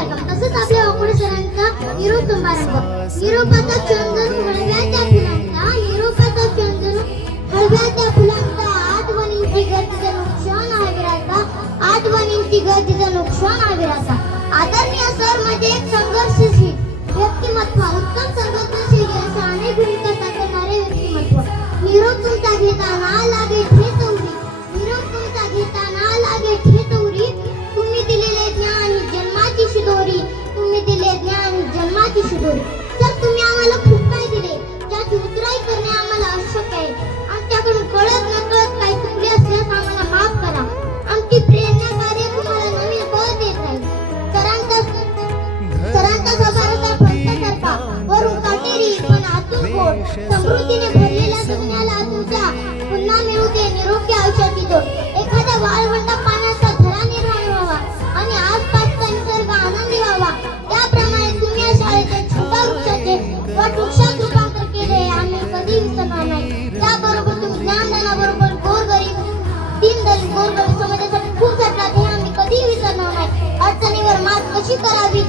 कार्यक्रम तसंच आपल्या वाकोडे सरांचा निरोप समारंभ. निरोपाचा चंदन हळव्याच्या फुलांचा, निरोपाचा चंदन हळव्याच्या फुलांचा, आठवणींची गतीचं नुकसान हविराचा, आठवणींची गतीचं नुकसान हविराचा. आदरणीय सर म्हणजे एक संघर्षशील व्यक्तिमत्व, उत्तम संघर्षशील शहाणे भूमिका साकारणारे व्यक्तिमत्व. निरोप तुमचा घेताना लागे ठेचवरी, निरोप तुमचा घेताना लागे ठेचवरी. तुम्ही दिलेले ज्ञान जन्माची शिदोरी, तुम्ही दिले ज्ञान जन्माची शिदोरी. तर तुम्ही आम्हाला खूप काय दिले, ज्याची उतराई करणे आम्हाला आवश्यक आहे. आमच्याकडून कळत नकळत काही चुकले असल्यास आम्हाला माफ करा. आमची प्रेरणा कार्य तुम्हाला नवीन बळ देत राहील. सरांचा स्वभावाचा फक्तासारखा वरून काटेरी पण आतून गोड, समृद्धीने भरलेल्या जगण्याला तुमच्या पुन्हा मिळू दे निरोगी आयुष्याची जोड. एखाद्या वाळवंटा पाण्याचा झरा निर्माण व्हावा आणि आसपासचा निसर्ग आनंदी व्हावा. त्याप्रमाणे तुम्ही या शाळेचे छोट्या वृक्षाचे वटवृक्षात रूपांतर केले आम्ही कधी विसरणार नाही. त्याबरोबर तुम्ही ज्ञानदानाबरोबर गोरगरीब दीनदलित गोरगरीब समाजासाठी खूप झटलात हे आम्ही कधी विसरणार नाही. अडचणीवर मात कशी करावी